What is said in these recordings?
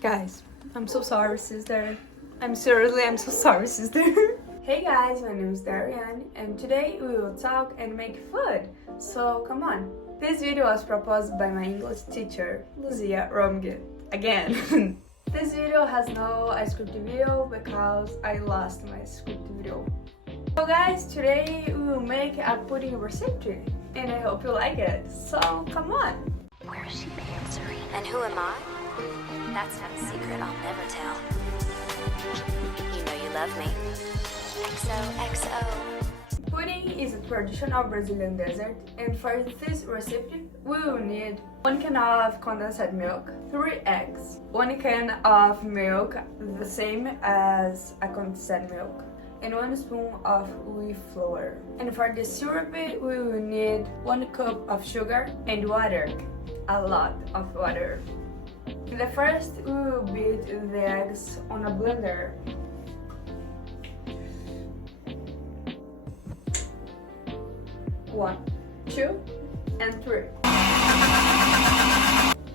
Guys, I'm so sorry, sister. I'm so sorry, sister. Hey guys, my name is Dari and today we will talk and make food. So come on. This video was proposed by my English teacher, Lucia Romge. Again. This video has no script video because I lost my script video. So guys, today we will make a pudding recipe and I hope you like it. So come on. Where is she answering? And who am I? That's not a secret I'll never tell. You know you love me. XOXO. Pudding is a traditional Brazilian dessert, and for this recipe, we will need 1 can of condensed milk, 3 eggs, 1 can of milk the same as a condensed milk, and 1 spoon of wheat flour. And for the syrup, we will need 1 cup of sugar and water, a lot of water. The first, we will beat the eggs on a blender. One, 2, and 3.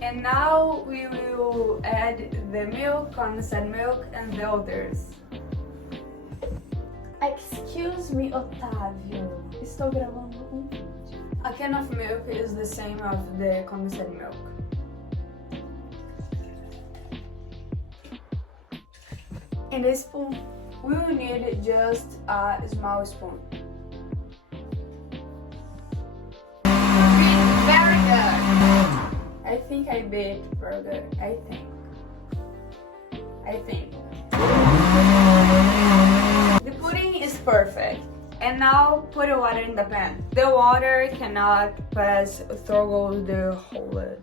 And now we will add the milk, condensed milk, and the others. Excuse me, Otávio. Estou gravando vídeo. A can of milk is the same of the condensed milk. And a spoon, we will need just a small spoon. Very good. I think I baked very good. I think. The pudding is perfect. And now put the water in the pan. The water cannot pass through the whole lid.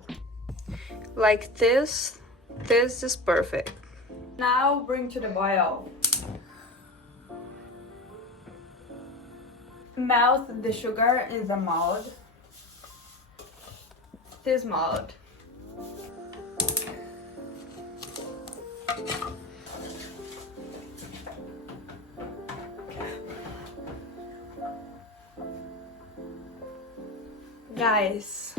Like this. This is perfect. Now bring to the boil. Melt the sugar in the mold. This mold. Guys,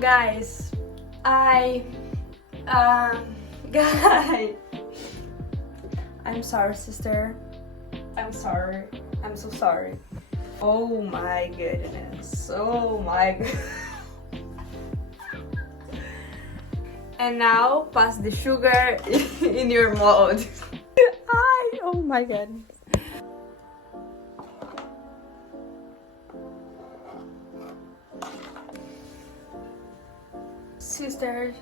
guys, I'm sorry, sister. I'm sorry. I'm so sorry. Oh my goodness. Oh my goodness. And now pass the sugar in your mold. Oh my goodness. Sister,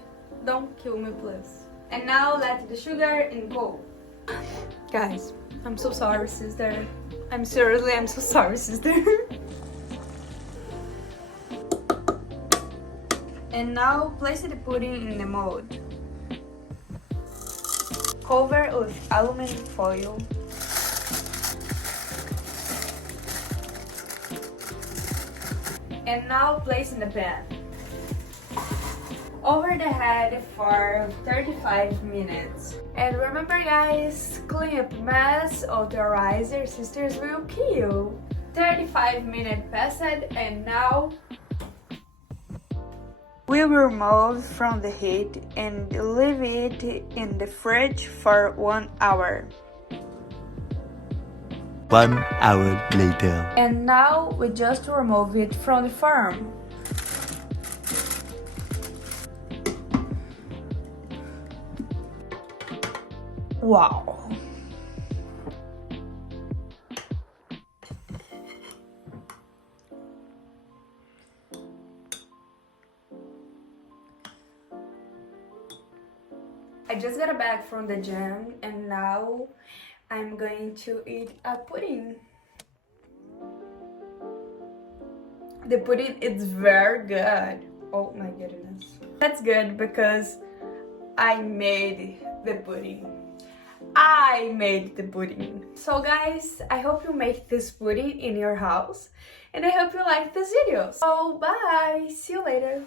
don't kill me, please. And now let the sugar in go. Guys, I'm so sorry, sister. I'm so sorry, sister. And now place the pudding in the mold. Cover with aluminum foil. And now place in the pan. Over the head for 35 minutes. And remember guys, clean up mess, authorize your sisters will kill. 35 minutes passed and now we will remove from the heat and leave it in the fridge for 1 hour. 1 hour later. And now we just remove it from the farm. Wow. I just got back from the gym and now I'm going to eat a pudding. The pudding is very good. Oh my goodness. That's good because I made the pudding. I made the pudding. So guys, I hope you make this pudding in your house and I hope you like this video. So bye, see you later.